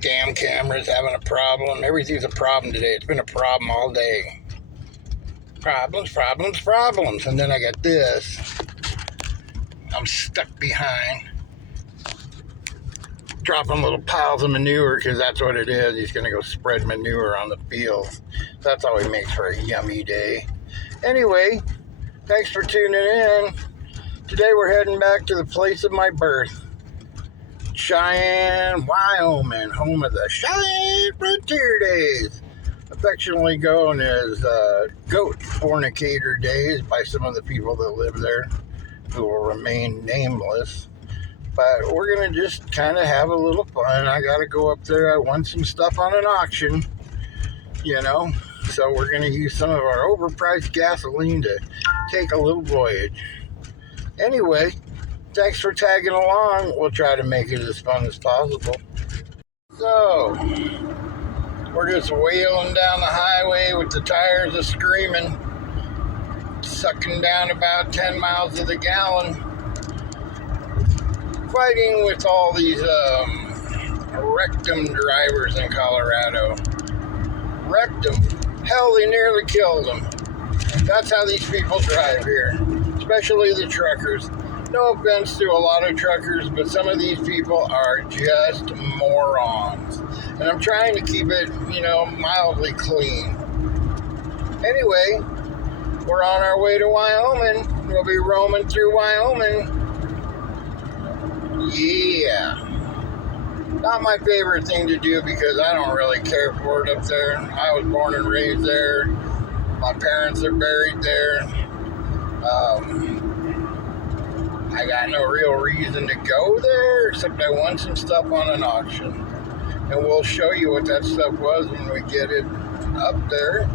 Damn camera's having a problem. Everything's a problem today. It's been a problem all day. Problems, problems, problems. And then I got this. I'm stuck behind, dropping little piles of manure, because that's what it is. He's going to go spread manure on the field. That's all he makes for a yummy day. Anyway, thanks for tuning in. Today we're heading back to the place of my birth, Cheyenne, Wyoming, home of the Cheyenne Frontier Days, affectionately known as Goat Fornicator Days by some of the people that live there, who will remain nameless. But we're going to just kind of have a little fun. I got to go up there. I won some stuff on an auction, so we're going to use some of our overpriced gasoline to take a little voyage. Anyway, thanks for tagging along. We'll try to make it as fun as possible. So, we're just wheeling down the highway with the tires a-screaming, sucking down about 10 miles to the gallon, fighting with all these rectum drivers in Colorado. Rectum. Hell, they nearly killed them. That's how these people drive here, especially the truckers. No offense to a lot of truckers, but some of these people are just morons. And I'm trying to keep it, mildly clean. Anyway, we're on our way to Wyoming. We'll be roaming through Wyoming. Yeah. Not my favorite thing to do because I don't really care for it up there. I was born and raised there. My parents are buried there. I got no real reason to go there, except I won some stuff on an auction. And we'll show you what that stuff was when we get it up there.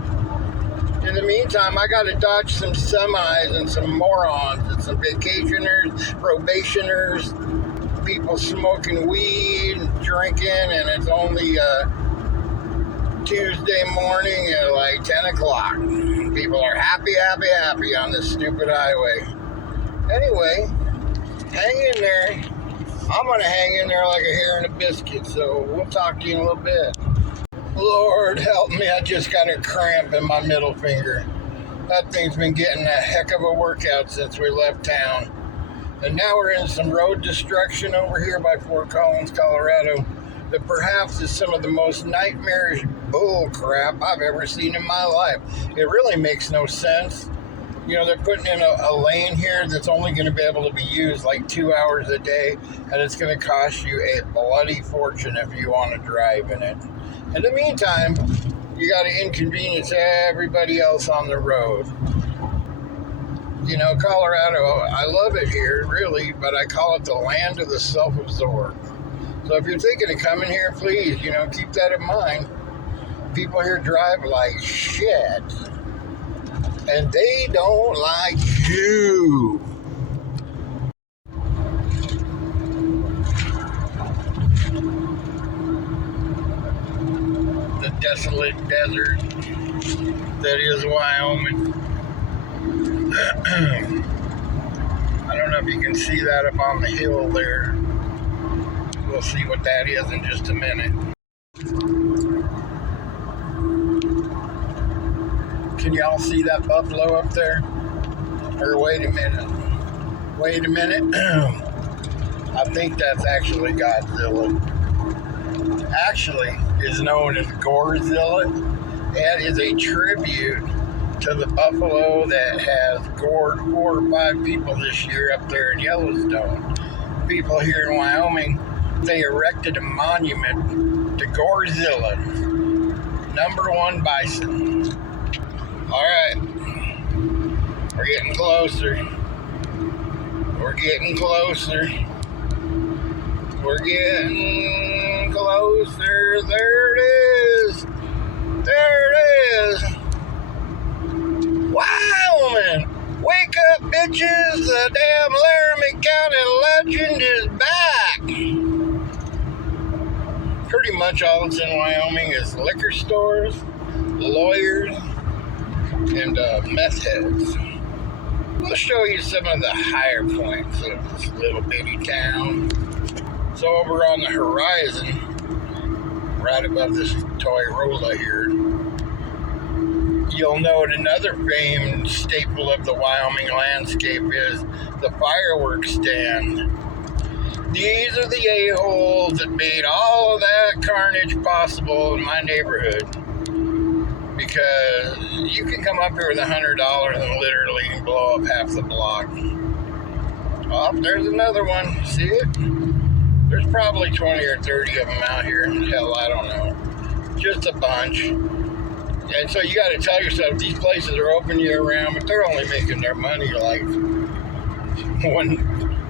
In the meantime, I got to dodge some semis and some morons and some vacationers, probationers, people smoking weed, drinking, and it's only Tuesday morning at like 10 o'clock. People are happy on this stupid highway. Anyway, hang in there. I'm going to hang in there like a hair in a biscuit, so we'll talk to you in a little bit. Lord help me, I just got a cramp in my middle finger. That thing's been getting a heck of a workout since we left town. And now we're in some road destruction over here by Fort Collins, Colorado, that perhaps is some of the most nightmarish bull crap I've ever seen in my life. It really makes no sense. They're putting in a lane here that's only going to be able to be used like 2 hours a day, and it's going to cost you a bloody fortune if you want to drive in it. In the meantime, you got to inconvenience everybody else on the road. Colorado, I love it here, really, but I call it the land of the self-absorbed. So if you're thinking of coming here, please, keep that in mind. People here drive like shit, and they don't like you. The desolate desert that is Wyoming. I don't know if you can see that up on the hill there. We'll see what that is in just a minute. Can y'all see that buffalo up there? Or wait a minute. I think that's actually Godzilla. Actually, is known as Gorezilla. That is a tribute to the buffalo that has gored 4 or 5 people this year up there in Yellowstone. People here in Wyoming, they erected a monument to Gorezilla, #1 bison. All right, we're getting closer. We're getting closer. There it is. Wyoming! Wake up, bitches! The damn Laramie County legend is back! Pretty much all that's in Wyoming is liquor stores, lawyers, and meth heads. We'll show you some of the higher points of this little bitty town. So over on the horizon, right above this Toyota here, you'll note another famed staple of the Wyoming landscape is the fireworks stand. These are the a-holes that made all of that carnage possible in my neighborhood. Because you can come up here with $100 and literally blow up half the block. Oh, there's another one. See it? There's probably 20 or 30 of them out here. Hell, I don't know. Just a bunch. And so you got to tell yourself these places are open year round, but they're only making their money like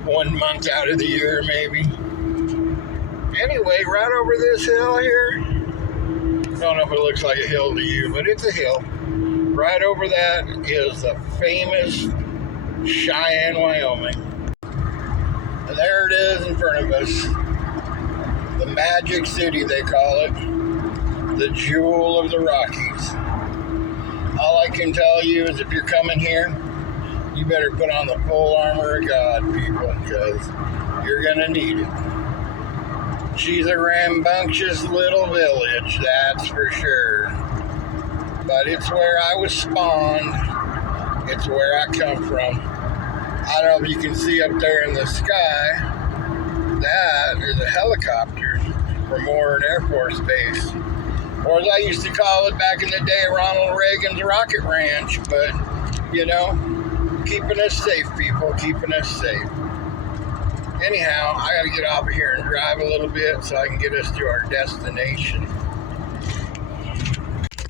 one month out of the year, maybe. Anyway, right over this hill here. I don't know if it looks like a hill to you, but it's a hill. Right over that is the famous Cheyenne, Wyoming. And there it is in front of us. The Magic City, they call it. The Jewel of the Rockies. All I can tell you is if you're coming here, you better put on the full armor of God, people, because you're going to need it. She's a rambunctious little village, that's for sure. But it's where I was spawned. It's where I come from. I don't know if you can see up there in the sky, that is a helicopter from Warren Air Force Base. Or as I used to call it back in the day, Ronald Reagan's Rocket Ranch. But, you know, keeping us safe, people, keeping us safe. Anyhow, I got to get off of here and drive a little bit so I can get us to our destination.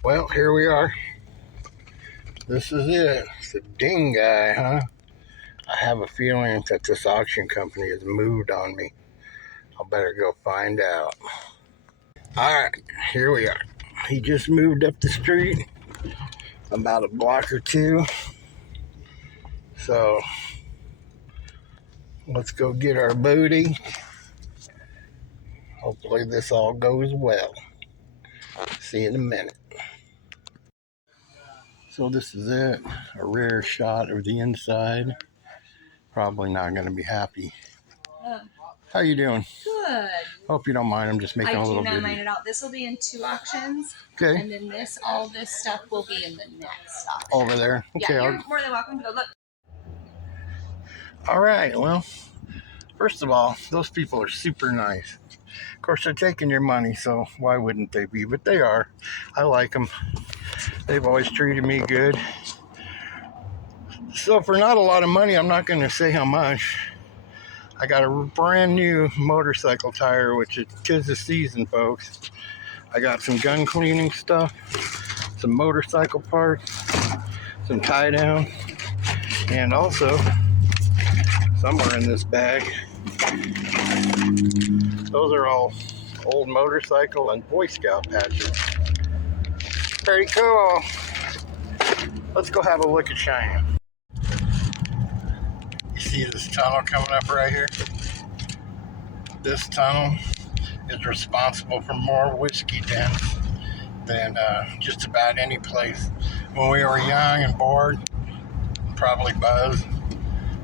Well, here we are. This is it. It's the ding guy, huh? I have a feeling that this auction company has moved on me. I better go find out. All right, here we are. He just moved up the street about a block or two. So let's go get our booty. Hopefully this all goes well. See you in a minute. So this is it, a rare shot of the inside. Probably not going to be happy. How you doing? Good. Hope you don't mind. I'm just making a little video. I do not mind at all. This will be in 2 auctions. Okay. And then all this stuff will be in the next auction. Over there? Okay. Yeah, you're more than welcome to go look. All right, well, first of all, those people are super nice. Of course, they're taking your money, so why wouldn't they be? But they are. I like them. They've always treated me good. So for not a lot of money, I'm not going to say how much. I got a brand new motorcycle tire, which is 'tis the season, folks. I got some gun cleaning stuff, some motorcycle parts, some tie down, and also somewhere in this bag, those are all old motorcycle and Boy Scout patches. Pretty cool. Let's go have a look at Cheyenne. You see this tunnel coming up right here? This tunnel is responsible for more whiskey dens than just about any place. When we were young and bored, probably buzzed,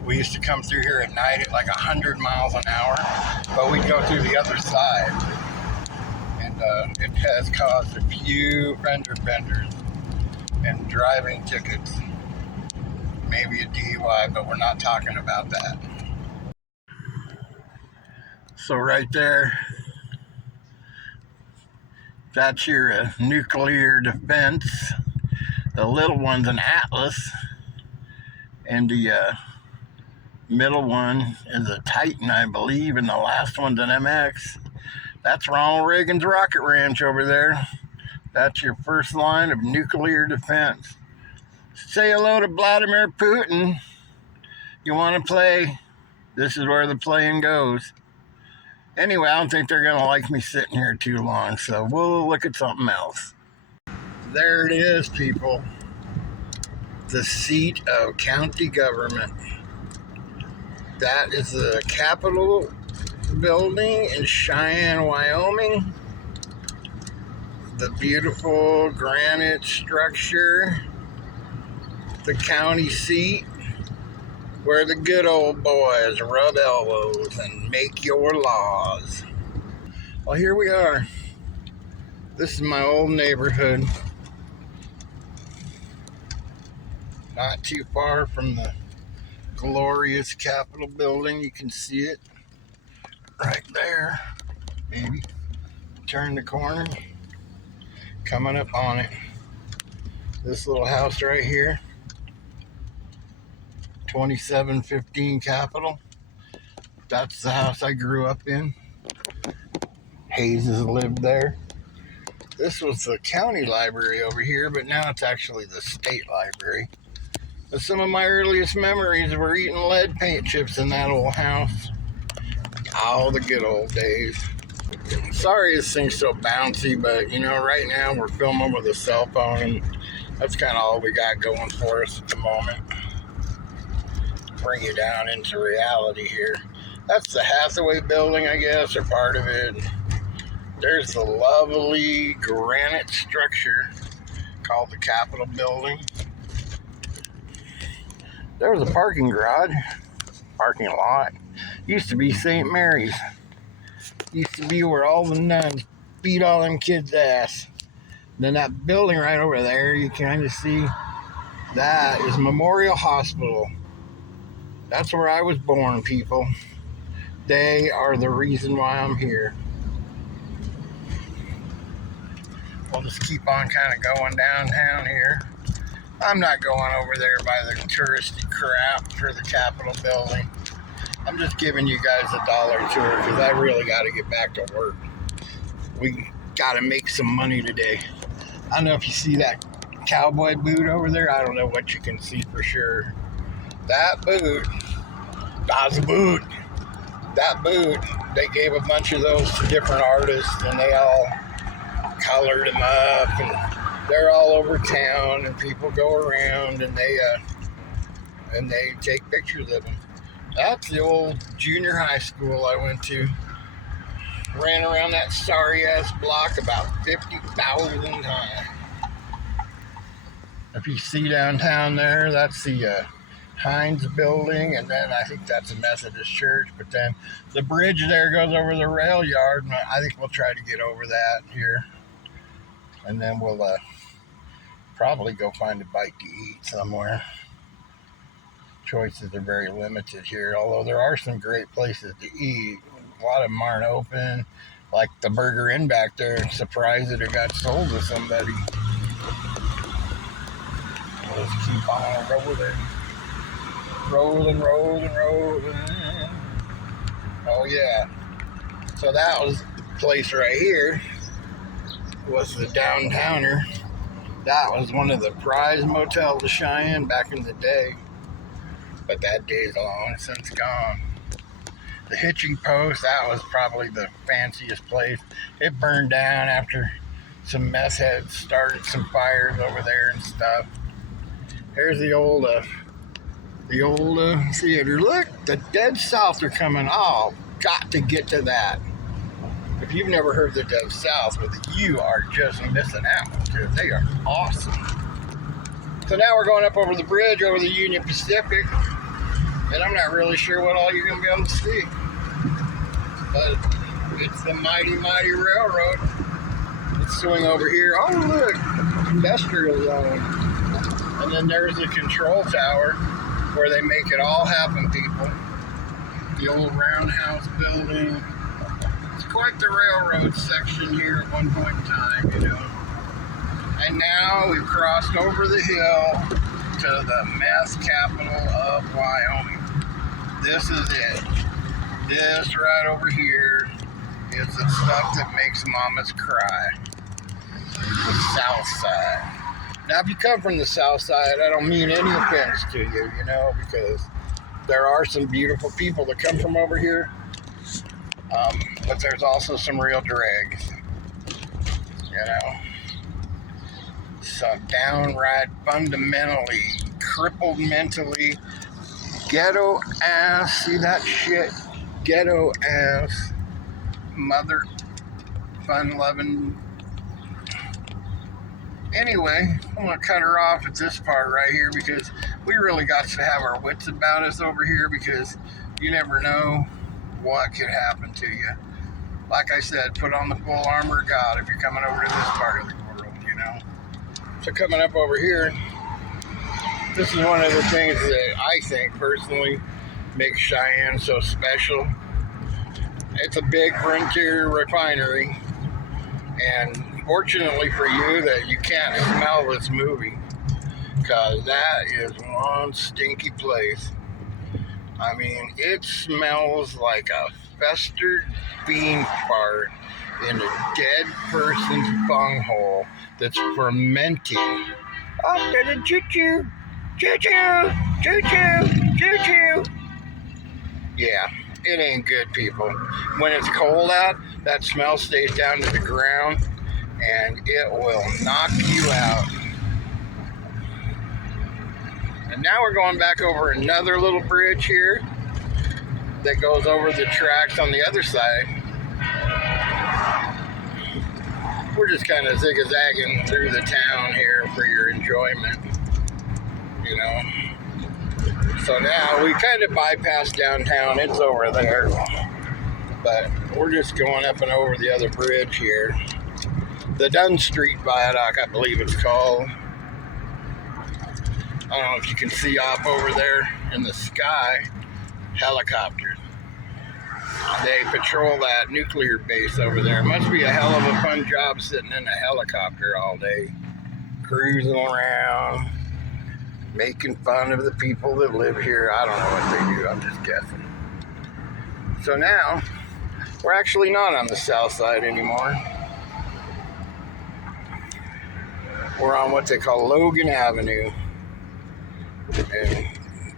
we used to come through here at night at like 100 miles an hour, but we'd go through the other side. And it has caused a few fender benders and driving tickets. Maybe a DUI, but we're not talking about that. So right there, that's your nuclear defense. The little one's an Atlas, and the middle one is a Titan, I believe, and the last one's an MX. That's Ronald Reagan's Rocket Ranch over there. That's your first line of nuclear defense. Say hello to Vladimir Putin. You want to play? This is where the playing goes. Anyway, I don't think they're going to like me sitting here too long, so we'll look at something else. There it is, people. The seat of county government. That is the Capitol building in Cheyenne, Wyoming. The beautiful granite structure. The county seat. where the good old boys rub elbows and make your laws. Well, here we are. This is my old neighborhood. Not too far from the glorious Capitol building. You can see it right there. Maybe turn the corner. Coming up on it. This little house right here. 2715 Capitol. That's the house I grew up in. Hayes has lived there. This was the county library over here, but now it's actually the state library. But some of my earliest memories were eating lead paint chips in that old house. Oh, the good old days. Sorry this thing's so bouncy, but you know, right now we're filming with a cell phone, and that's kind of all we got going for us at the moment. Bring you down into reality here. That's the Hathaway building, I guess, or part of it. There's the lovely granite structure called the Capitol building. There's a parking garage, parking lot. Used to be St. Mary's. Used to be where all the nuns beat all them kids' ass. Then that building right over there, you kind of see, that is Memorial Hospital. That's where I was born, people. They are the reason why I'm here. We'll just keep on kind of going downtown here. I'm not going over there by the touristy crap for the Capitol building. I'm just giving you guys a dollar tour because I really got to get back to work. We got to make some money today. I don't know if you see that cowboy boot over there. I don't know what you can see for sure. That boot, that's a boot. That boot, they gave a bunch of those to different artists, and they all colored them up, and they're all over town, and people go around, and they take pictures of them. That's the old junior high school I went to. Ran around that sorry-ass block about 50,000 times. If you see downtown there, that's the Heinz building, and then I think that's a Methodist church, but then the bridge there goes over the rail yard, and I think we'll try to get over that here, and then we'll probably go find a bite to eat somewhere. Choices are very limited here, although there are some great places to eat. A lot of them aren't open, like the Burger Inn back there. I'm surprised that it got sold to somebody. Let's keep on rolling. Rolling. Oh yeah. So that was the place right here. Was the Downtowner. That was one of the prize motels of Cheyenne back in the day. But that day's long since gone. The Hitching Post, that was probably the fanciest place. It burned down after some meth heads started some fires over there and stuff. Here's the old theater. Look, the Dead South are coming. Oh, got to get to that. If you've never heard the Dead South, well, you are just missing out because they are awesome. So now we're going up over the bridge over the Union Pacific, and I'm not really sure what all you're going to be able to see. But it's the mighty, mighty railroad. Let's swing over here. Oh, look, industrial zone. And then there's the control tower where they make it all happen, people. The old roundhouse building. It's quite the railroad section here at one point in time, you know. And now we've crossed over the hill to the meth capital of Wyoming. This is it. This right over here is the stuff that makes mamas cry. The South Side. Now, if you come from the South Side, I don't mean any offense to you, you know, because there are some beautiful people that come from over here, but there's also some real dregs, you know. Some downright fundamentally crippled mentally, ghetto ass, see that shit? Ghetto ass, mother, fun-loving. Anyway, I'm going to cut her off at this part right here because we really got to have our wits about us over here because you never know what could happen to you. Like I said, put on the full armor of God if you're coming over to this part of the world, you know. So coming up over here, this is one of the things that I think personally makes Cheyenne so special. It's a big frontier refinery, and fortunately for you that you can't smell this movie, because that is one stinky place. I mean, it smells like a festered bean fart in a dead person's bunghole that's fermenting. Up to the choo-choo, choo-choo, choo-choo, choo-choo. Yeah, it ain't good, people. When it's cold out, that smell stays down to the ground, and it will knock you out. And now we're going back over another little bridge here that goes over the tracks on the other side. We're just kind of zigzagging through the town here for your enjoyment, you know. So now we kind of bypass downtown. It's over there. But we're just going up and over the other bridge here. The Dunn Street Viaduct, I believe it's called. I don't know if you can see off over there in the sky, helicopters. They patrol that nuclear base over there. It must be a hell of a fun job sitting in a helicopter all day, cruising around, making fun of the people that live here. I don't know what they do, I'm just guessing. So now, we're actually not on the south side anymore. We're on what they call Logan Avenue. And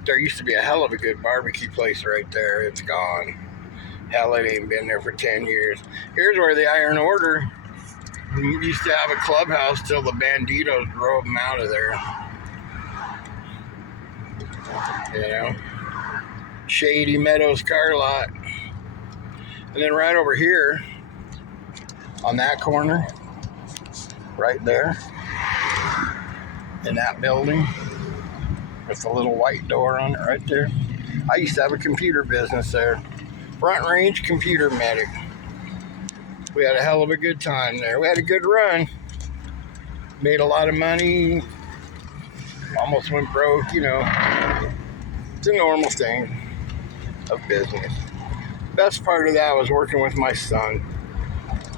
there used to be a hell of a good barbecue place right there. It's gone. Hell, it ain't been there for 10 years. Here's where the Iron Order used to have a clubhouse till the banditos drove them out of there. You know? Shady Meadows car lot. And then right over here, on that corner, right there, in that building, with the little white door on it right there. I used to have a computer business there. Front Range Computer Medic. We had a hell of a good time there. We had a good run. Made a lot of money. Almost went broke, you know. It's a normal thing of business. Best part of that was working with my son.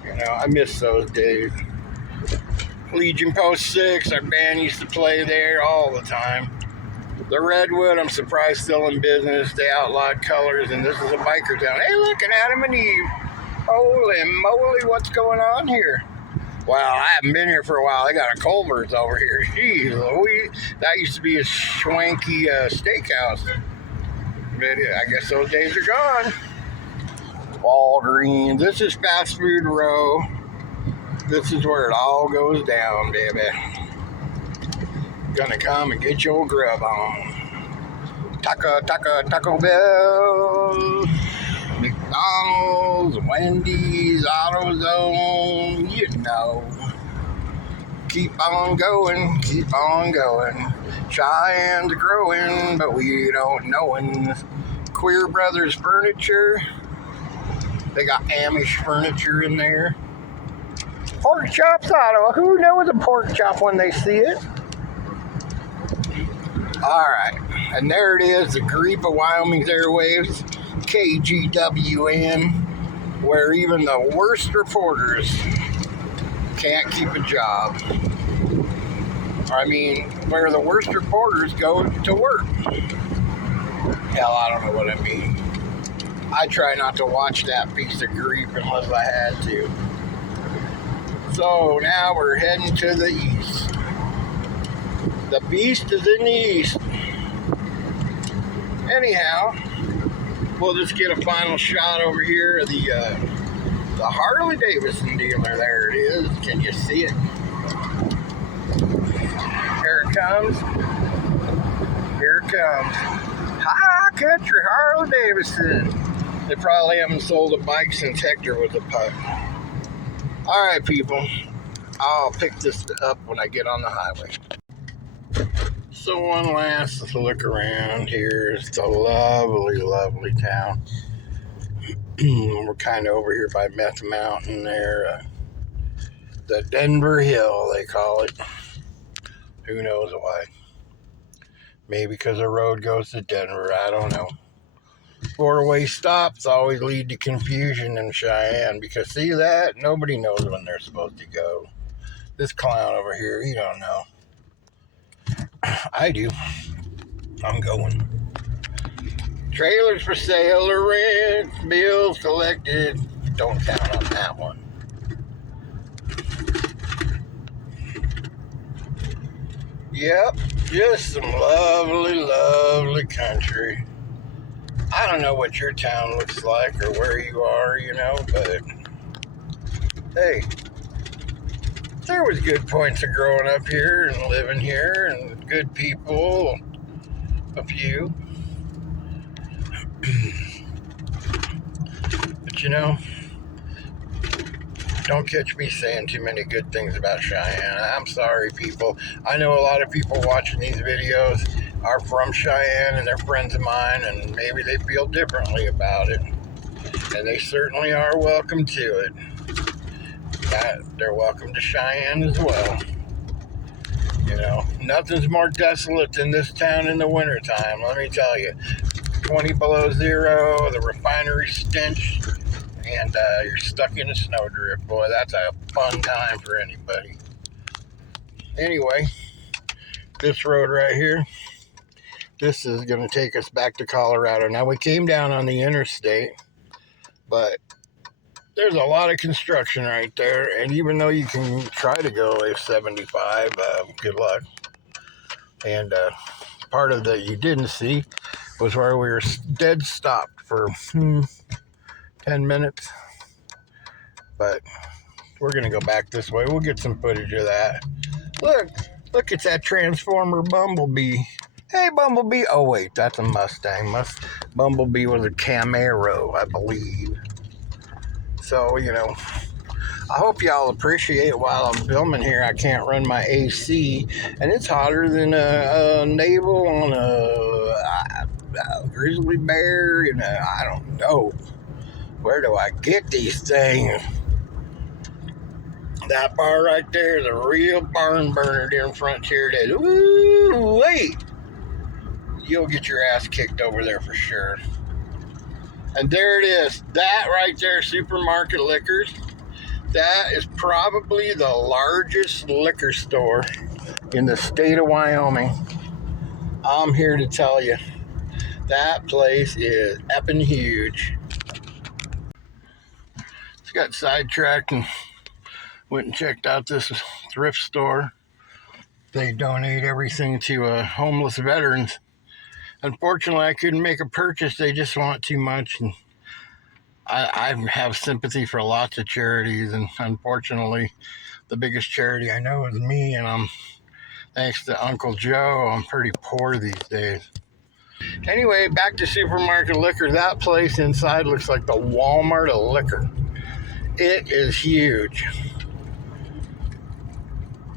You know, I miss those days. Legion Post 6, our band used to play there all the time. The Redwood, I'm surprised, still in business. They outlawed colors, and this is a biker town. Hey, look at Adam and Eve. Holy moly, what's going on here? Well, I haven't been here for a while. They got a Culver's over here. Jeez Louise. That used to be a swanky steakhouse. But I guess those days are gone. Walgreens. This is Fast Food Row. This is where it all goes down, baby. Gonna come and get your grub on. Taco Bell, McDonald's, Wendy's, AutoZone, you know. Keep on going, keep on going. Cheyenne's growing, but we don't know it. Queer Brothers Furniture. They got Amish furniture in there. Pork chops, Ottawa. Who knows a pork chop when they see it? Alright, and there it is, the Griep of Wyoming's airwaves, KGWN, where even the worst reporters can't keep a job. I mean, where the worst reporters go to work. Hell, I don't know what I mean. I try not to watch that piece of Griep unless I had to. So now we're heading to the east. The beast is in the east. Anyhow, we'll just get a final shot over here of the Harley Davidson dealer. There it is. Can you see it? Here it comes. Here it comes. High Country Harley Davidson. They probably haven't sold a bike since Hector was a pup. All right, people. I'll pick this up when I get on the highway. So one last look around here. It's a lovely, lovely town. We're kind of over here by Meth Mountain there. The Denver Hill, they call it. Who knows why? Maybe because the road goes to Denver. I don't know. Four-way stops always lead to confusion in Cheyenne because see that? Nobody knows when they're supposed to go. This clown over here, he don't know. I do. I'm going. Trailers for sale or rent, bills collected. Don't count on that one. Yep, just some lovely, lovely country. I don't know what your town looks like or where you are, but hey, there was good points of growing up here and living here and good people, a few. But don't catch me saying too many good things about Cheyenne. I'm sorry, people. I know a lot of people watching these videos are from Cheyenne and they're friends of mine, and maybe they feel differently about it. And they certainly are welcome to it. They're welcome to Cheyenne as well. Nothing's more desolate than this town in the wintertime, let me tell you. 20 below zero, the refinery stench, and you're stuck in a snowdrift. Boy, that's a fun time for anybody. Anyway, this road right here, this is going to take us back to Colorado. Now, we came down on the interstate, but there's a lot of construction right there, and even though you can try to go a 75, good luck. And part of that you didn't see was where we were dead stopped for 10 minutes. But we're going to go back this way. We'll get some footage of that. Look, it's that Transformer Bumblebee. Hey, Bumblebee. Oh, wait, that's a Mustang. Bumblebee was a Camaro, I believe. So, I hope y'all appreciate while I'm filming here. I can't run my AC, and it's hotter than a navel on a grizzly bear. I don't know. Where do I get these things? That bar right there is a real barn burner during Frontier Days. Ooh, wait. You'll get your ass kicked over there for sure. And there it is. That right there, Supermarket Liquors. That is probably the largest liquor store in the state of Wyoming. I'm here to tell you, that place is epping huge. Just got sidetracked and went and checked out this thrift store. They donate everything to homeless veterans. Unfortunately, I couldn't make a purchase. They just want too much. And I have sympathy for lots of charities, and unfortunately, the biggest charity I know is me, and thanks to Uncle Joe, I'm pretty poor these days. Anyway, back to Supermarket Liquor. That place inside looks like the Walmart of liquor. It is huge.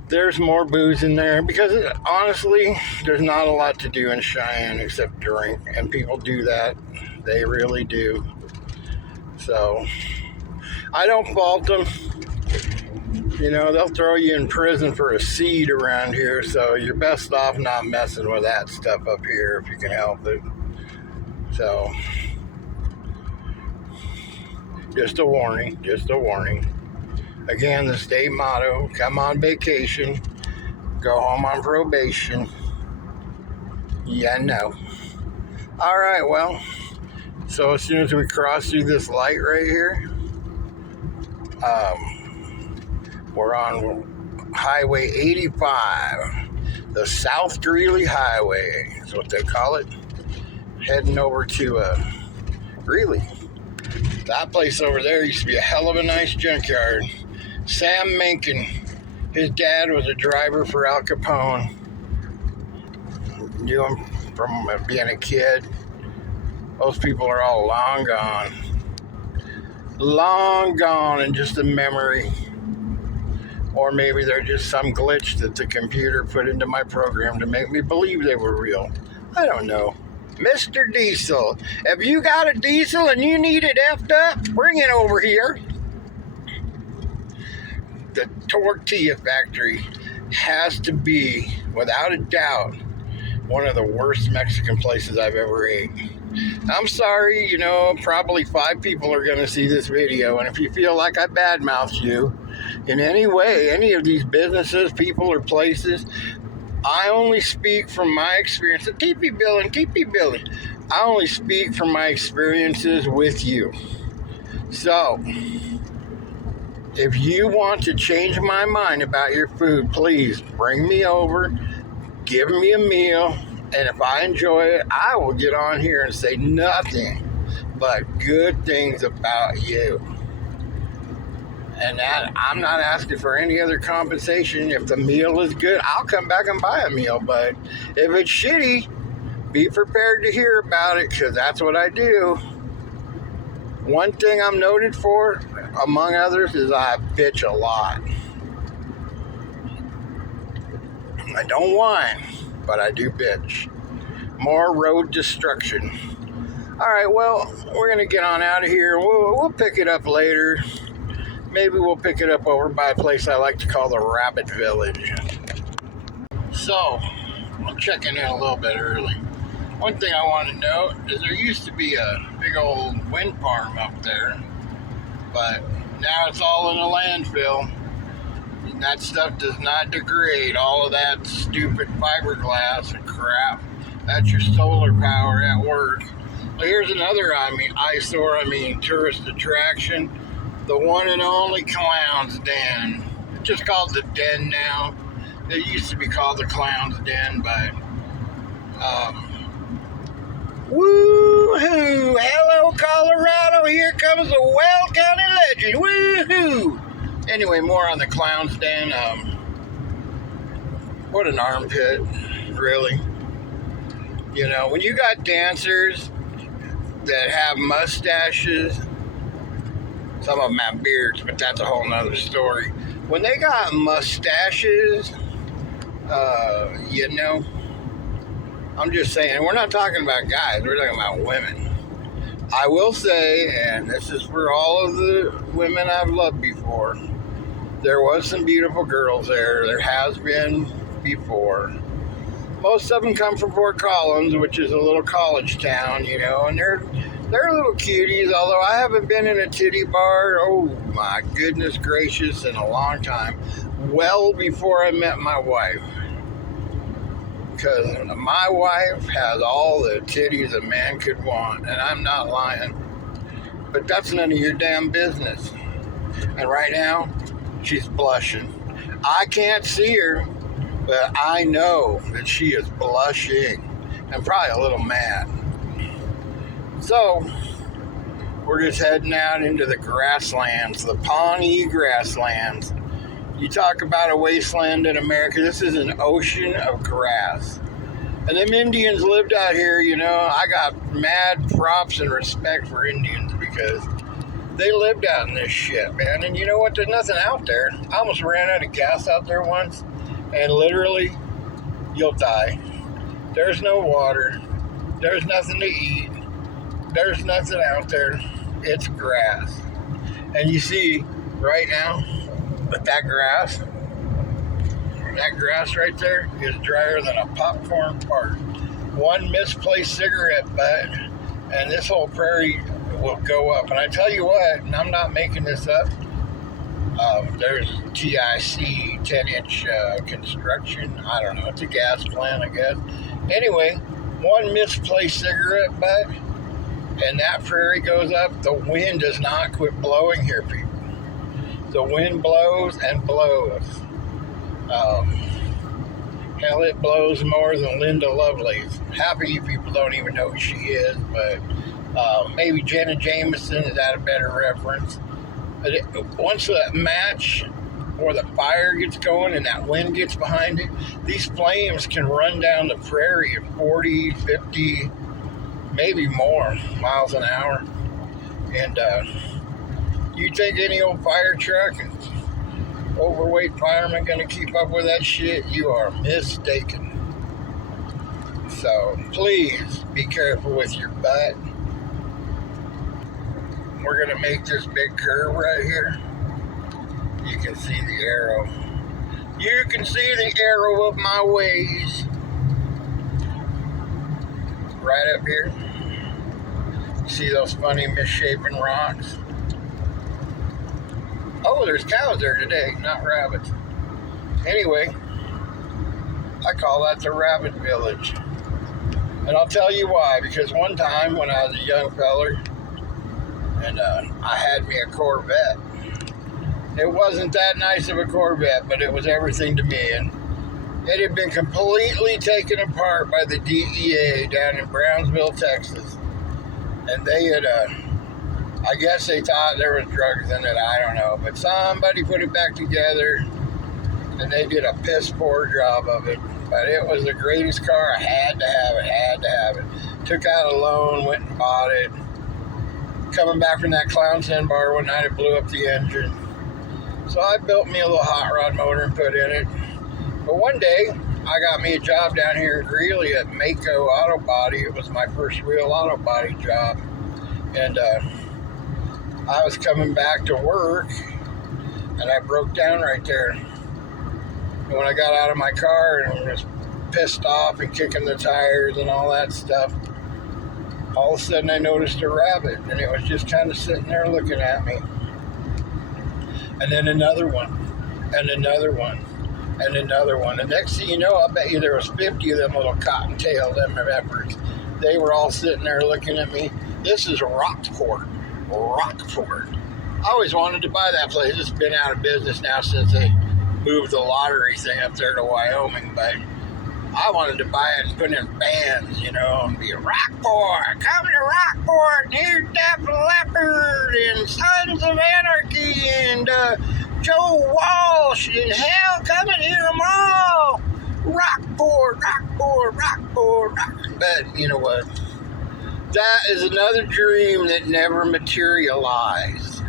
There's more booze in there because, honestly, there's not a lot to do in Cheyenne except drink, and people do that. They really do. So, I don't fault them. They'll throw you in prison for a seed around here, so you're best off not messing with that stuff up here if you can help it. So, just a warning. Again, the state motto, come on vacation, go home on probation. Yeah, no. All right, well, so as soon as we cross through this light right here, we're on Highway 85, the South Greeley Highway is what they call it, heading over to Greeley. That place over there used to be a hell of a nice junkyard. Sam Mencken, his dad was a driver for Al Capone. Knew him from being a kid. Those people are all long gone and just a memory. Or maybe they're just some glitch that the computer put into my program to make me believe they were real. I don't know. Mr. Diesel, if you got a diesel and you need it effed up, bring it over here. The tortilla factory has to be, without a doubt, one of the worst Mexican places I've ever ate. I'm sorry, probably 5 people are going to see this video, and if you feel like I badmouthed you in any way, any of these businesses, people, or places, I only speak from my experience. Keep building. I only speak from my experiences with you. So, if you want to change my mind about your food, please bring me over, give me a meal, and if I enjoy it, I will get on here and say nothing but good things about you. And that, I'm not asking for any other compensation. If the meal is good, I'll come back and buy a meal. But if it's shitty, be prepared to hear about it, because that's what I do. One thing I'm noted for, among others, is I bitch a lot. I don't whine, but I do bitch. More road destruction. All right, well, we're going to get on out of here. We'll pick it up later. Maybe we'll pick it up over by a place I like to call the Rabbit Village. So, I'm checking in a little bit early. One thing I want to note is there used to be a big old wind farm up there, but now it's all in a landfill. And that stuff does not degrade. All of that stupid fiberglass and crap. That's your solar power at work. Well, here's another, eyesore, tourist attraction. The one and only Clown's Den. It's just called the Den now. It used to be called the Clown's Den, but woo-hoo! Hello, Colorado! Here comes the Weld County legend! Woo-hoo! Anyway, more on the Clown's Den. What an armpit, really. When you got dancers that have mustaches, some of them have beards, but that's a whole nother story. When they got mustaches, I'm just saying, we're not talking about guys, we're talking about women. I will say, and this is for all of the women I've loved before, there was some beautiful girls there. There has been before. Most of them come from Fort Collins, which is a little college town, and they're little cuties, although I haven't been in a titty bar, oh my goodness gracious, in a long time. Well before I met my wife. Because my wife has all the titties a man could want, and I'm not lying. But that's none of your damn business. And right now, she's blushing. I can't see her, but I know that she is blushing and probably a little mad. So, we're just heading out into the grasslands, the Pawnee grasslands. You talk about a wasteland in America, this is an ocean of grass. And them Indians lived out here, I got mad props and respect for Indians because they lived out in this shit, man. And you know what? There's nothing out there. I almost ran out of gas out there once, and literally, you'll die. There's no water. There's nothing to eat. There's nothing out there. It's grass. And you see, right now, but that grass right there is drier than a popcorn fart. One misplaced cigarette butt, and this whole prairie will go up. And I tell you what, and I'm not making this up, there's TIC 10-inch construction. I don't know, it's a gas plant, I guess. Anyway, one misplaced cigarette butt, and that prairie goes up. The wind does not quit blowing here, people. The wind blows and blows. Hell, it blows more than Linda Lovelace. Half of you people don't even know who she is, but maybe Jenna Jameson, is that a better reference? Once the match or the fire gets going and that wind gets behind it, these flames can run down the prairie at 40, 50, maybe more miles an hour. And you take any old fire truck and overweight fireman going to keep up with that shit? You are mistaken. So please be careful with your butt. We're going to make this big curve right here. You can see the arrow. You can see the arrow of my ways. Right up here. See those funny misshapen rocks? Oh, there's cows there today, not rabbits. Anyway, I call that the rabbit village. And I'll tell you why, because one time when I was a young feller and I had me a Corvette, it wasn't that nice of a Corvette, but it was everything to me. And it had been completely taken apart by the DEA down in Brownsville, Texas. And they had, I guess they thought there was drugs in it, I don't know. But somebody put it back together, and they did a piss poor job of it. But it was the greatest car. I had to have it. Took out a loan, went and bought it. Coming back from that clown sandbar one night, it blew up the engine. So I built me a little hot rod motor and put in it. But one day, I got me a job down here in Greeley at Mako Auto Body. It was my first real auto body job. And I was coming back to work, and I broke down right there. And when I got out of my car and was pissed off and kicking the tires and all that stuff, all of a sudden I noticed a rabbit, and it was just kind of sitting there looking at me. And then another one, and another one, and another one. And next thing you know, I bet you there was 50 of them little cottontail, them efforts. They were all sitting there looking at me. This is Rockport. I always wanted to buy that place. It's been out of business now since they moved the lottery thing up there to Wyoming, but I wanted to buy it and put in bands, you know, and be a Rockport. Come to Rockport, here's Def Leppard and Sons of Anarchy and Joe Walsh and hell, come and hear them all. Rockport. But you know what? That is another dream that never materialized.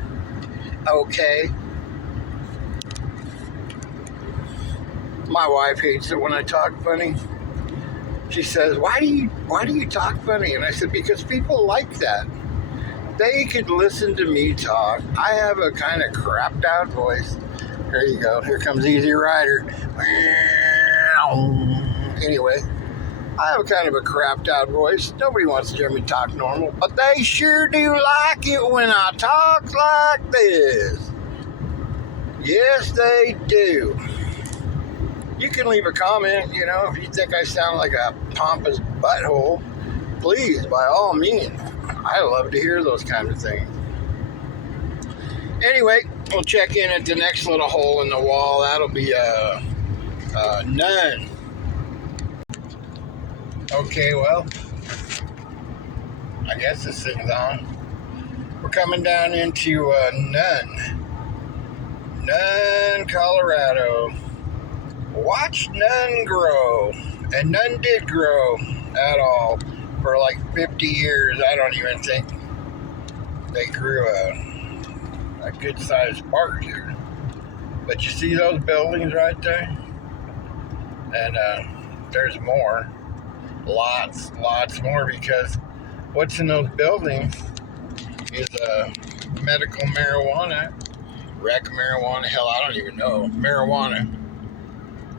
Okay? My wife hates it when I talk funny. She says, why do you talk funny? And I said, because people like that. They could listen to me talk. I have a kind of crapped out voice. There you go. Here comes Easy Rider. Anyway, I have kind of a crapped out voice. Nobody wants to hear me talk normal, but they sure do like it when I talk like this. Yes, they do. You can leave a comment, you know, if you think I sound like a pompous butthole. Please, by all means. I love to hear those kind of things. Anyway, we'll check in at the next little hole in the wall. That'll be none. Okay, well, I guess this thing's on. We're coming down into None, Colorado. Watched none grow, and none did grow at all for like 50 years. I don't even think they grew a good-sized park here. But you see those buildings right there? And there's more. Lots more, because what's in those buildings is medical marijuana, rec marijuana, hell, I don't even know, marijuana.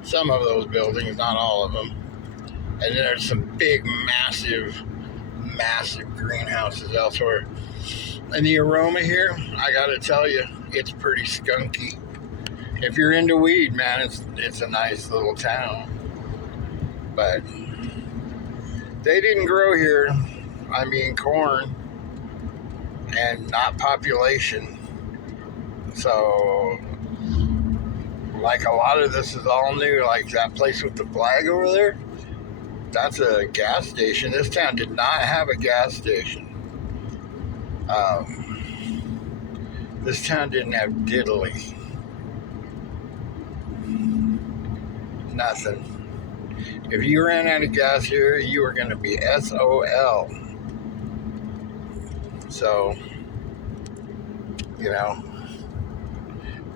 Some of those buildings, not all of them. And then there's some big, massive greenhouses elsewhere. And the aroma here, I gotta tell you, it's pretty skunky. If you're into weed, man, it's a nice little town. But they didn't grow here. I mean, corn and not population. So, like, a lot of this is all new. Like that place with the flag over there, that's a gas station. This town did not have a gas station. This town didn't have diddly. Nothing. If you ran out of gas here, you were going to be SOL. So, you know,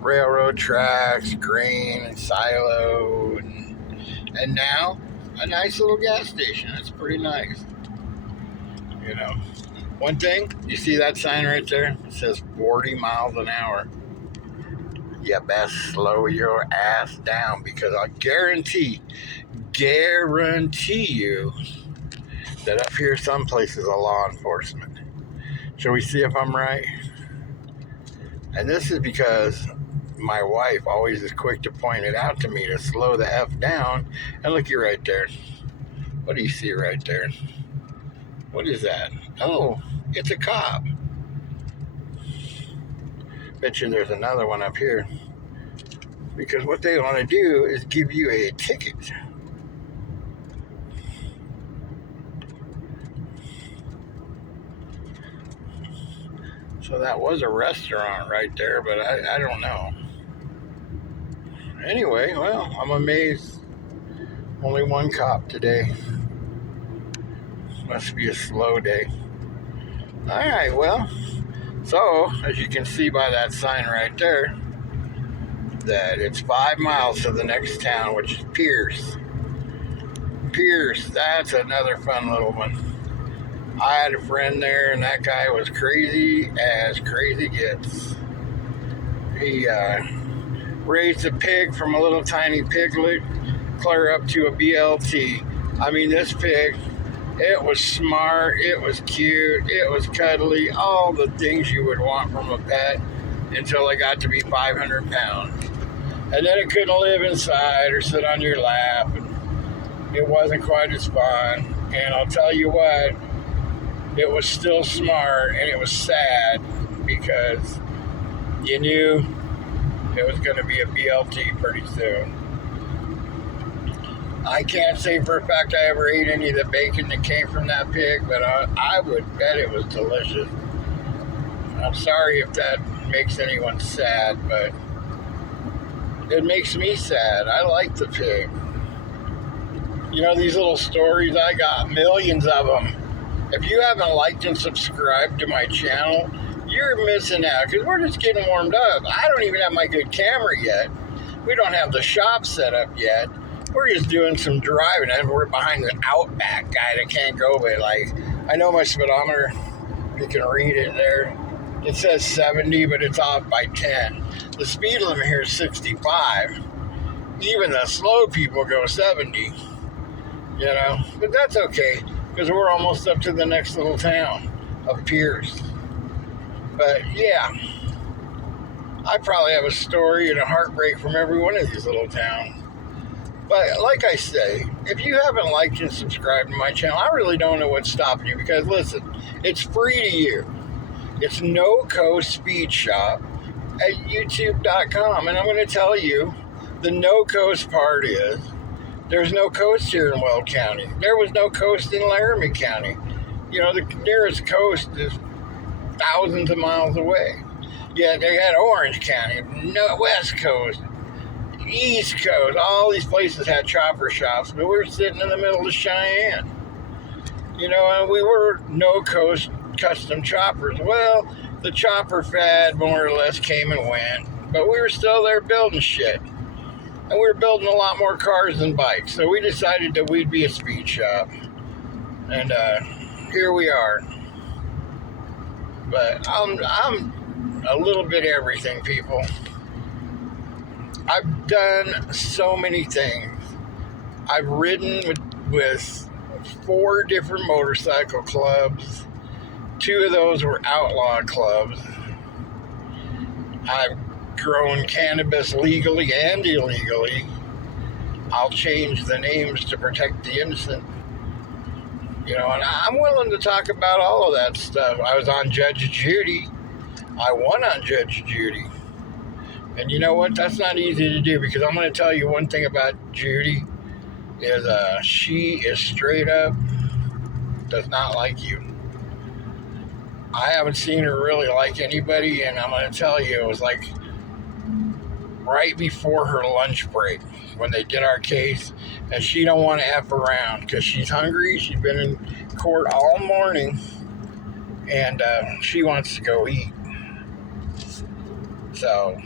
railroad tracks, grain, silo, and now a nice little gas station. It's pretty nice. You know, one thing, you see that sign right there? It says 40 miles an hour. You best slow your ass down, because I guarantee you that up here some places are law enforcement. Shall we see if I'm right? And this is because my wife always is quick to point it out to me to slow the F down. And look, you're right there. What do you see right there? What is that? Oh, it's a cop. Bet you there's another one up here. Because what they want to do is give you a ticket. So that was a restaurant right there, but I don't know. Anyway, well, I'm amazed. Only one cop today. Must be a slow day. All right, well, so as you can see by that sign right there, that it's 5 miles to the next town, which is Pierce. Pierce, that's another fun little one. I had a friend there, and that guy was crazy as crazy gets. He raised a pig from a little tiny piglet clear up to a BLT. I mean, this pig, it was smart, it was cute, it was cuddly, all the things you would want from a pet, until it got to be 500 pounds. And then it couldn't live inside or sit on your lap, and it wasn't quite as fun. And I'll tell you what, it was still smart, and it was sad, because you knew it was going to be a BLT pretty soon. I can't say for a fact I ever ate any of the bacon that came from that pig, but I would bet it was delicious. I'm sorry if that makes anyone sad, but it makes me sad. I like the pig. You know, these little stories, I got millions of them. If you haven't liked and subscribed to my channel, you're missing out, because we're just getting warmed up. I don't even have my good camera yet. We don't have the shop set up yet. We're just doing some driving, and we're behind an Outback guy that can't go, but like, I know my speedometer, you can read it there. It says 70, but it's off by 10. The speed limit here is 65. Even the slow people go 70, you know, but that's okay, because we're almost up to the next little town of Pierce. But yeah, I probably have a story and a heartbreak from every one of these little towns. But like I say, if you haven't liked and subscribed to my channel, I really don't know what's stopping you, because listen, it's free to you. It's No Coast Speed Shop at youtube.com. And I'm going to tell you, the no coast part is, there's no coast here in Weld County. There was no coast in Laramie County. You know, the nearest coast is thousands of miles away. Yeah, they had Orange County, no, West Coast, East Coast. All these places had chopper shops, but we were sitting in the middle of Cheyenne. You know, and we were no coast custom choppers. Well, the chopper fad more or less came and went, but we were still there building shit. And we were building a lot more cars than bikes, so we decided that we'd be a speed shop. And here we are. But I'm a little bit everything, people. I've done so many things. I've ridden with 4 different motorcycle clubs. 2 of those were outlaw clubs. I've grown cannabis legally and illegally. I'll change the names to protect the innocent. You know, and I'm willing to talk about all of that stuff. I was on Judge Judy. I won on Judge Judy. And you know what? That's not easy to do, because I'm going to tell you one thing about Judy is she is straight up does not like you. I haven't seen her really like anybody, and I'm going to tell you, it was like right before her lunch break when they did our case, and she don't want to F around because she's hungry. She's been in court all morning, and she wants to go eat. So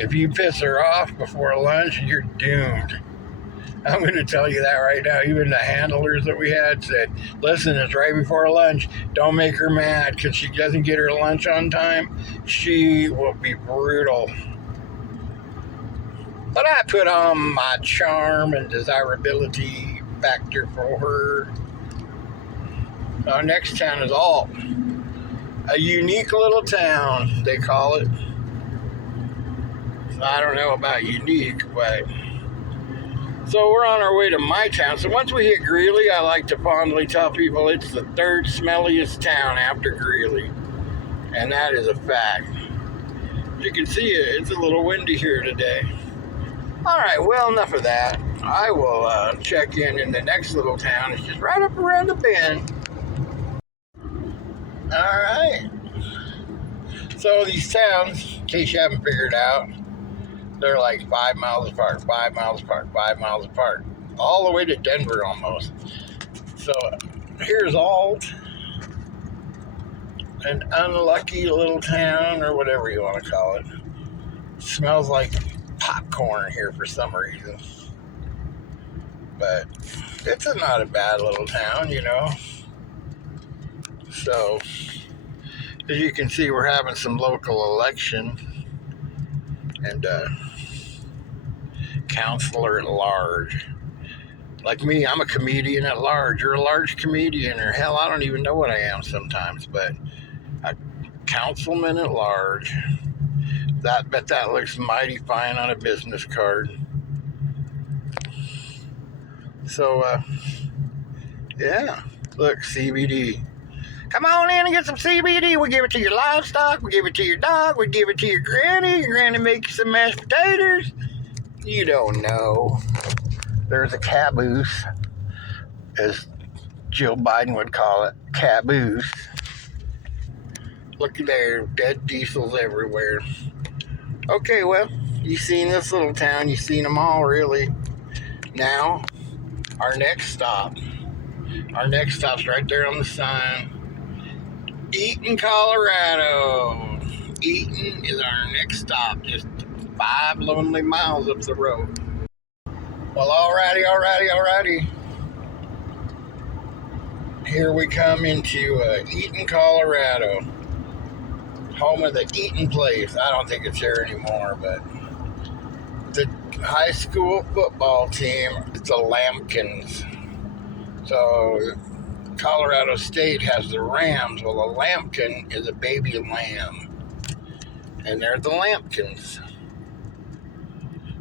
If you piss her off before lunch, you're doomed. I'm going to tell you that right now. Even the handlers that we had said, listen, it's right before lunch. Don't make her mad because she doesn't get her lunch on time. She will be brutal. But I put on my charm and desirability factor for her. Our next town is Alt. A unique little town, they call it. I don't know about unique, but... So we're on our way to my town. So once we hit Greeley, I like to fondly tell people it's the third smelliest town after Greeley. And that is a fact. You can see it's a little windy here today. All right, well, enough of that. I will check in the next little town. It's just right up around the bend. All right. So these towns, in case you haven't figured out, they're like 5 miles apart, 5 miles apart, 5 miles apart, all the way to Denver almost. So here's Alt, an unlucky little town, or whatever you want to call it. Smells like popcorn here for some reason. But it's not a bad little town, you know. So, as you can see, we're having some local election. And counselor at large. Like me, I'm a comedian at large. You're a large comedian, or hell, I don't even know what I am sometimes, but a councilman at large. Bet that looks mighty fine on a business card. So, yeah, look, CBD. Come on in and get some CBD. We give it to your livestock. We give it to your dog. We give it to your granny. Your granny makes you some mashed potatoes. You don't know. There's a caboose, as Jill Biden would call it, caboose. Look there, dead diesels everywhere. Okay, well, you've seen this little town. You've seen them all, really. Now, our next stop's right there on the sign. Eaton, Colorado. Eaton is our next stop, just 5 lonely miles up the road. Well, alrighty. Here we come into Eaton, Colorado. Home of the Eaton place. I don't think it's there anymore, but the high school football team, it's the Lambkins. So Colorado State has the Rams. Well, a lambkin is a baby lamb. And they're the Lambkins.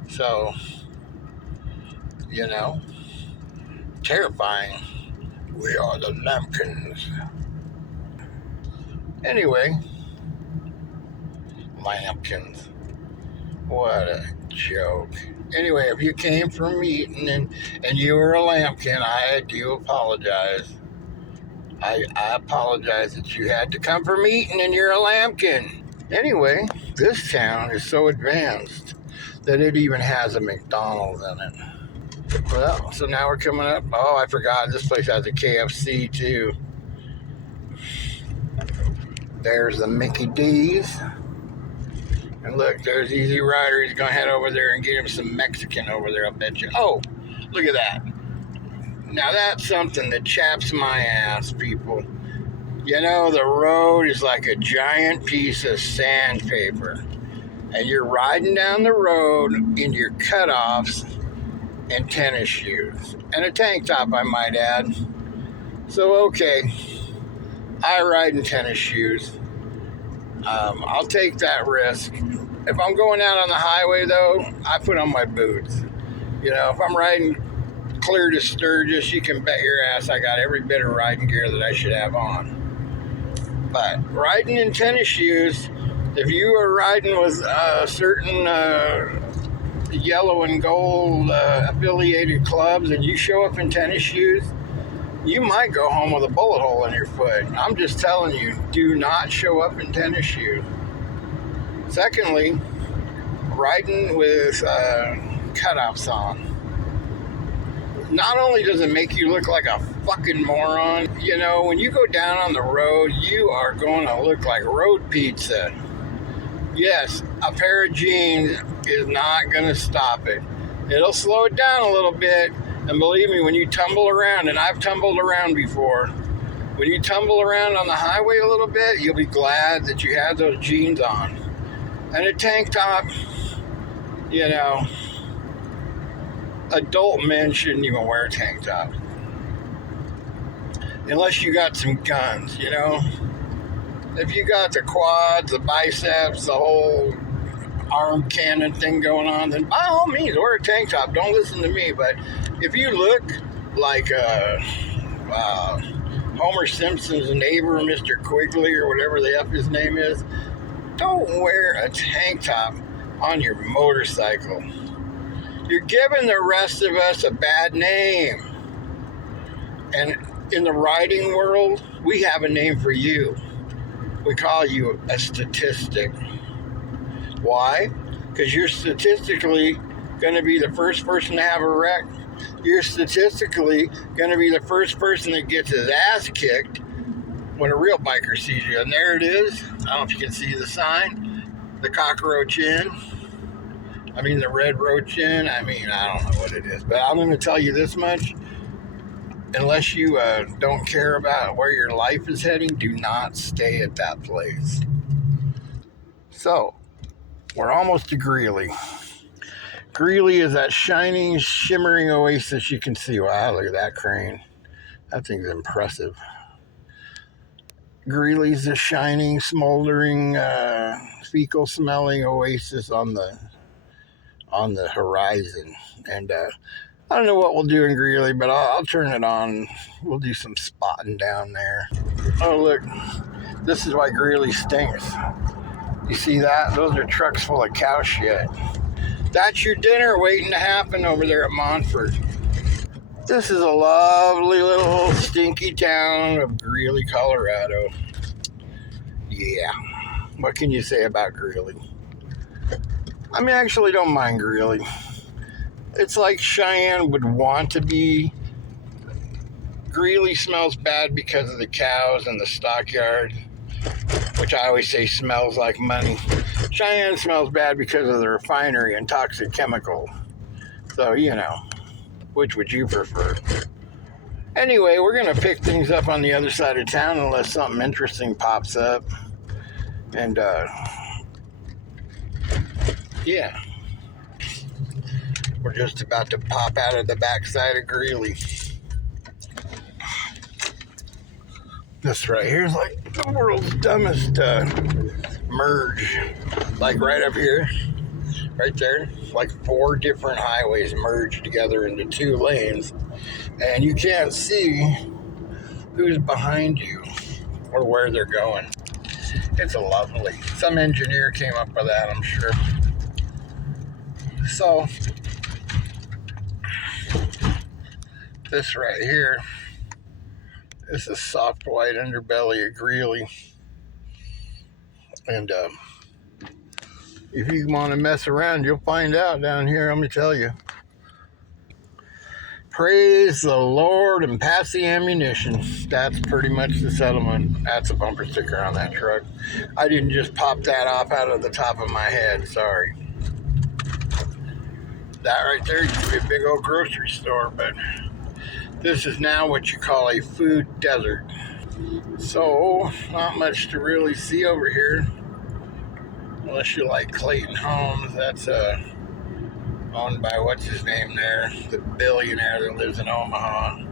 So, you know, terrifying. We are the Lambkins. Anyway, Lambkins. What a joke. Anyway, if you came from Eaton and you were a lambkin, I do apologize. I apologize that you had to come from Eaton and you're a lambkin. Anyway, this town is so advanced that it even has a McDonald's in it. Well, so now we're coming up. Oh, I forgot. This place has a KFC too. There's the Mickey D's. And look, there's Easy Rider. He's going to head over there and get him some Mexican over there, I bet you. Oh, look at that. Now that's something that chaps my ass, people. You know, the road is like a giant piece of sandpaper. And you're riding down the road in your cutoffs and tennis shoes. And a tank top, I might add. So, okay. I ride in tennis shoes. I'll take that risk. If I'm going out on the highway, though, I put on my boots. You know, if I'm riding clear to Sturgis, you can bet your ass I got every bit of riding gear that I should have on. But riding in tennis shoes, if you are riding with certain yellow and gold affiliated clubs and you show up in tennis shoes, you might go home with a bullet hole in your foot. I'm just telling you, do not show up in tennis shoes. Secondly, riding with cutoffs on. Not only does it make you look like a fucking moron, you know, when you go down on the road, you are going to look like road pizza. Yes, a pair of jeans is not going to stop it. It'll slow it down a little bit. And believe me, when you tumble around, and I've tumbled around before, when you tumble around on the highway a little bit, you'll be glad that you had those jeans on. And a tank top, you know, adult men shouldn't even wear a tank top. Unless you got some guns, you know. If you got the quads, the biceps, the whole arm cannon thing going on, then by all means wear a tank top. Don't listen to me. But if you look like Homer Simpson's neighbor, Mr. Quigley, or whatever the F his name is, don't wear a tank top on your motorcycle. You're giving the rest of us a bad name. And in the riding world, we have a name for you. We call you a statistic. Why? Because you're statistically going to be the first person to have a wreck. You're statistically going to be the first person that gets his ass kicked when a real biker sees you. And there it is. I don't know if you can see the sign. The cockroach inn. I mean, the red roach inn. I mean, I don't know what it is. But I'm going to tell you this much. Unless you don't care about where your life is heading, do not stay at that place. So, we're almost to Greeley. Greeley is that shining, shimmering oasis you can see. Wow, look at that crane. That thing's impressive. Greeley's a shining, smoldering, fecal-smelling oasis on the horizon. And I don't know what we'll do in Greeley, but I'll turn it on. We'll do some spotting down there. Oh, look. This is why Greeley stinks. You see that? Those are trucks full of cow shit. That's your dinner waiting to happen over there at Montford. This is a lovely little stinky town of Greeley, Colorado. Yeah. What can you say about Greeley? I mean, I actually don't mind Greeley. It's like Cheyenne would want to be. Greeley smells bad because of the cows and the stockyard, which I always say smells like money. Cheyenne smells bad because of the refinery and toxic chemical. So, you know, which would you prefer? Anyway, we're going to pick things up on the other side of town unless something interesting pops up. And, yeah. We're just about to pop out of the backside of Greeley. This right here is like the world's dumbest merge. Like right up here, right there, like 4 different highways merged together into 2 lanes. And you can't see who's behind you or where they're going. It's lovely. Some engineer came up with that, I'm sure. So, this right here is the soft white underbelly of Greeley. And if you want to mess around, you'll find out down here, let me tell you. Praise the Lord and pass the ammunition. That's pretty much the settlement. That's a bumper sticker on that truck. I didn't just pop that off out of the top of my head, sorry. That right there used to be a big old grocery store, but this is now what you call a food desert. So, not much to really see over here. Unless you like Clayton Homes. That's owned by what's his name there? The billionaire that lives in Omaha.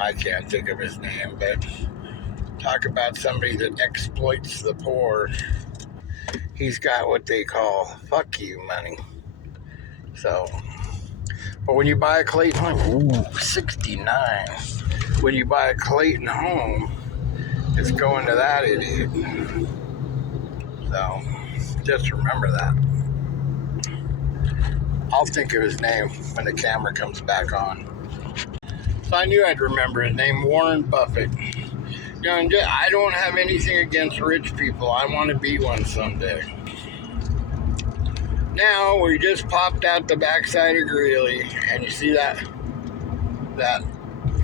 I can't think of his name, but talk about somebody that exploits the poor. He's got what they call fuck you money. So, but when you buy a Clayton home, ooh, 69. When you buy a Clayton home, it's going to that idiot. So, just remember that. I'll think of his name when the camera comes back on. So I knew I'd remember his name, Warren Buffett. You know, I don't have anything against rich people. I want to be one someday. Now, we just popped out the backside of Greeley, and you see that, I don't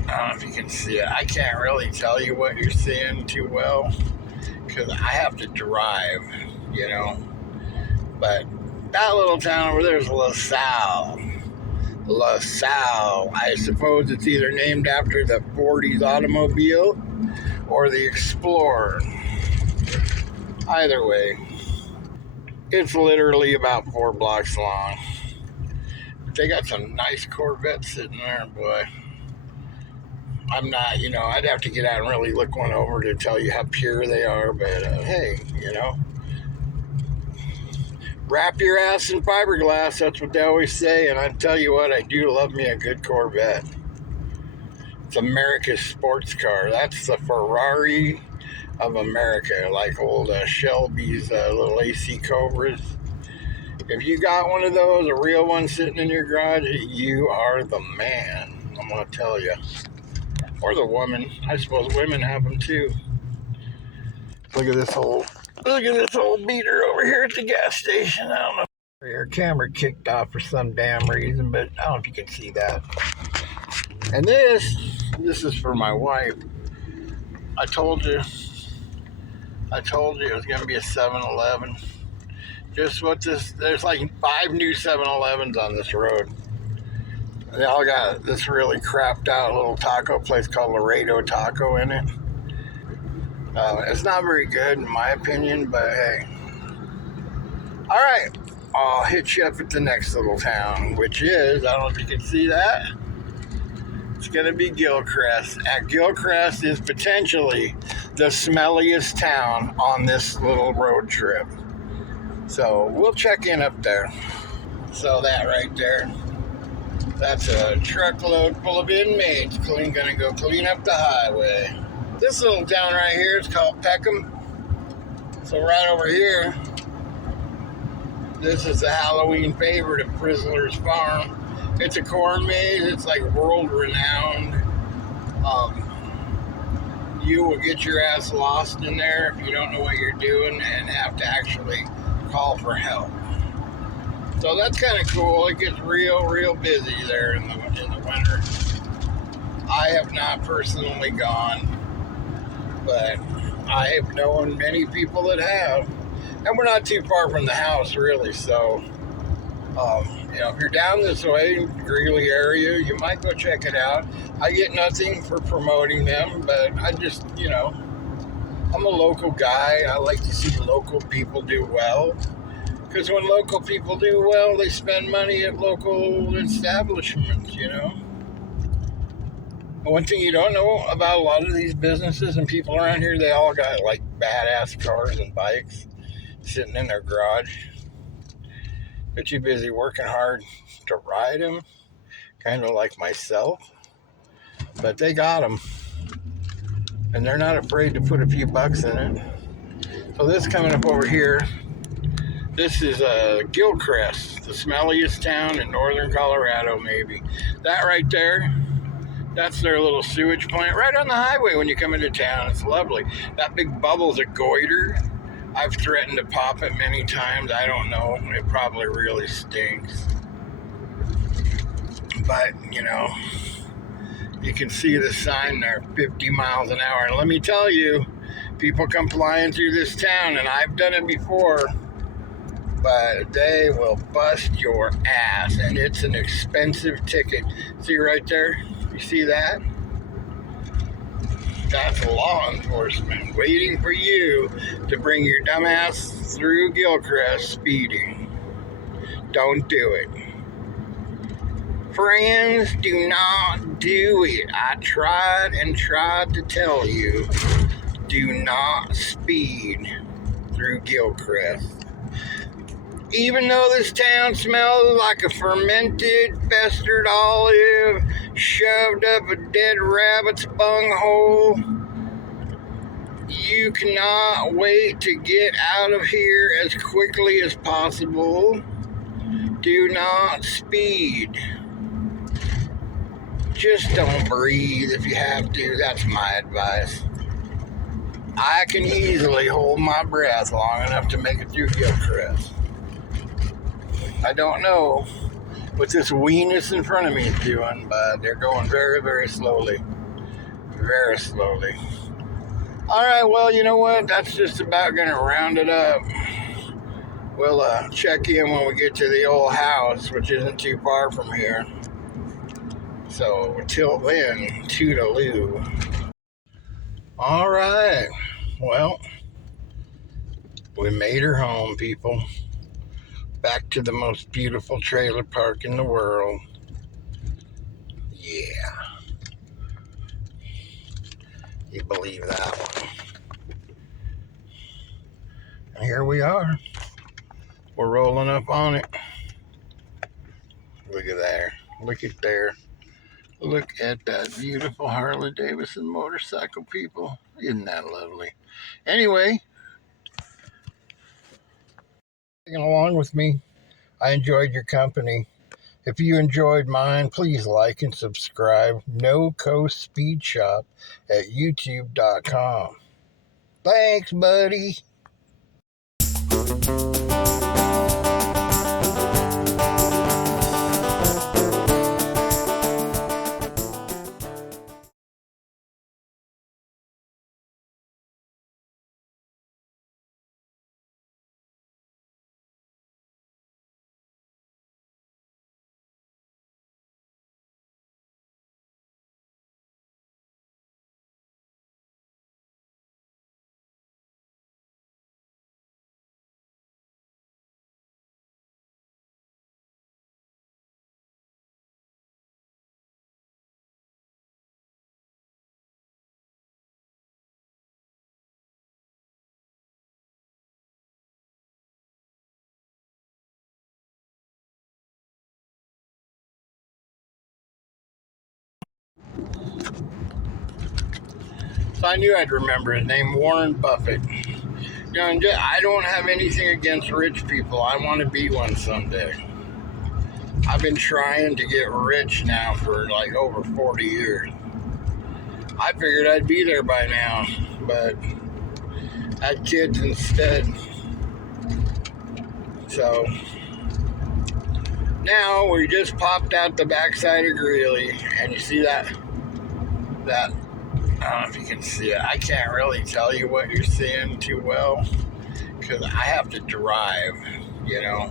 know if you can see it. I can't really tell you what you're seeing too well, because I have to drive. you know. But that little town over there is LaSalle. LaSalle. I suppose it's either named after the 40s automobile or the Explorer. Either way, it's literally about 4 blocks long. They got some nice Corvettes sitting there, boy. I'm not, I'd have to get out and really look one over to tell you how pure they are, but hey, wrap your ass in fiberglass, that's what they always say, and I tell you what, I do love me a good Corvette. It's America's sports car. That's the Ferrari of America, like old Shelby's little AC Cobras. If you got one of those, a real one sitting in your garage, you are the man, I'm going to tell you. Or the woman. I suppose women have them too. Look at this old beater over here at the gas station. I don't know if your camera kicked off for some damn reason, but I don't know if you can see that. And this is for my wife. I told you it was going to be a 7-Eleven. Just what there's like 5 new 7-Elevens on this road. They all got this really crapped out little taco place called Laredo Taco in it. It's not very good in my opinion, but hey. All right, I'll hit you up at the next little town, which is, I don't know if you can see that. It's going to be Gilchrist. Gilchrist is potentially the smelliest town on this little road trip. So we'll check in up there. So that right there, that's a truckload full of inmates going to go clean up the highway. This little town right here is called Peckham. So right over here, this is the Halloween favorite of Prisoner's Farm. It's a corn maze. It's like world renowned. You will get your ass lost in there if you don't know what you're doing and have to actually call for help. So that's kind of cool. It gets real busy there in the winter. I have not personally gone, but I have known many people that have. And we're not too far from the house, really. So, if you're down this way, Greeley area, you might go check it out. I get nothing for promoting them, but I just, I'm a local guy. I like to see local people do well. Because when local people do well, they spend money at local establishments, One thing you don't know about a lot of these businesses and people around here, they all got like badass cars and bikes sitting in their garage. They're too busy working hard to ride them, kind of like myself. But they got them. And they're not afraid to put a few bucks in it. So this coming up over here, this is Gilchrist, the smelliest town in northern Colorado, maybe. That right there, that's their little sewage plant right on the highway when you come into town. It's lovely. That big bubble's a goiter. I've threatened to pop it many times. I don't know. It probably really stinks. But, you can see the sign there, 50 miles an hour. And let me tell you, people come flying through this town, and I've done it before, but they will bust your ass, and it's an expensive ticket. See right there? You see that? That's law enforcement waiting for you to bring your dumb ass through Gilchrist speeding. Don't do it. Friends, do not do it. I tried to tell you, do not speed through Gilchrist. Even though this town smells like a fermented, festered olive shoved up a dead rabbit's bunghole, you cannot wait to get out of here as quickly as possible. Do not speed. Just don't breathe if you have to. That's my advice. I can easily hold my breath long enough to make it through Gilchrist. I don't know what this weenus in front of me is doing, but they're going very slowly. Very slowly. All right, well, you know what? That's just about going to round it up. We'll check in when we get to the old house, which isn't too far from here. So until then, toodaloo. All right. Well, we made her home, people. Back to the most beautiful trailer park in the world. Yeah. You believe that one. And here we are. We're rolling up on it. Look at there. Look at there. Look at that beautiful Harley Davidson motorcycle, people. Isn't that lovely? Anyway, taking along with me, I enjoyed your company. If you enjoyed mine, please like and subscribe. No Coast Speed Shop at youtube.com. Thanks, buddy. So I knew I'd remember his name, Warren Buffett. You know, I don't have anything against rich people. I want to be one someday. I've been trying to get rich now for like over 40 years. I figured I'd be there by now, but I had kids instead. So now we just popped out the backside of Greeley, and you see that, I don't know if you can see it. I can't really tell you what you're seeing too well because I have to drive, you know.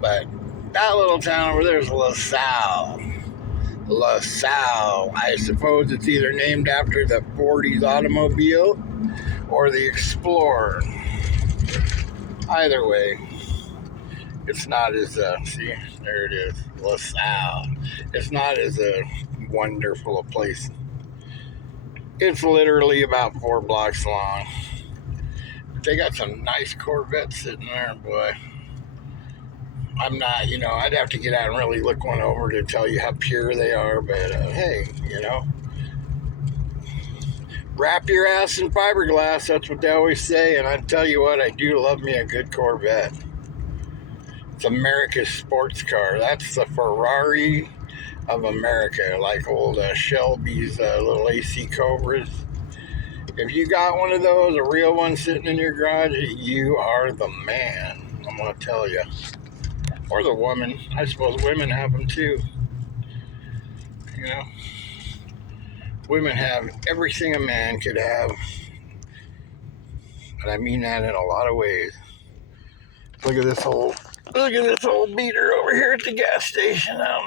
But that little town over there is LaSalle. LaSalle. I suppose it's either named after the 40s automobile or the Explorer. Either way, it's not as, see, there it is, LaSalle. It's not as wonderful a place. It's literally about 4 blocks long. But they got some nice Corvettes sitting there, boy. I'm not, you know, I'd have to get out and really look one over to tell you how pure they are, but hey, you know, wrap your ass in fiberglass, that's what they always say, and I tell you what, I do love me a good Corvette. It's America's sports car. That's the Ferrari of America, like old Shelby's little AC Cobras. If you got one of those, a real one sitting in your garage, you are the man, I'm going to tell you. Or the woman. I suppose women have them too. You know, women have everything a man could have. And I mean that in a lot of ways. Look at this old beater over here at the gas station. I don't know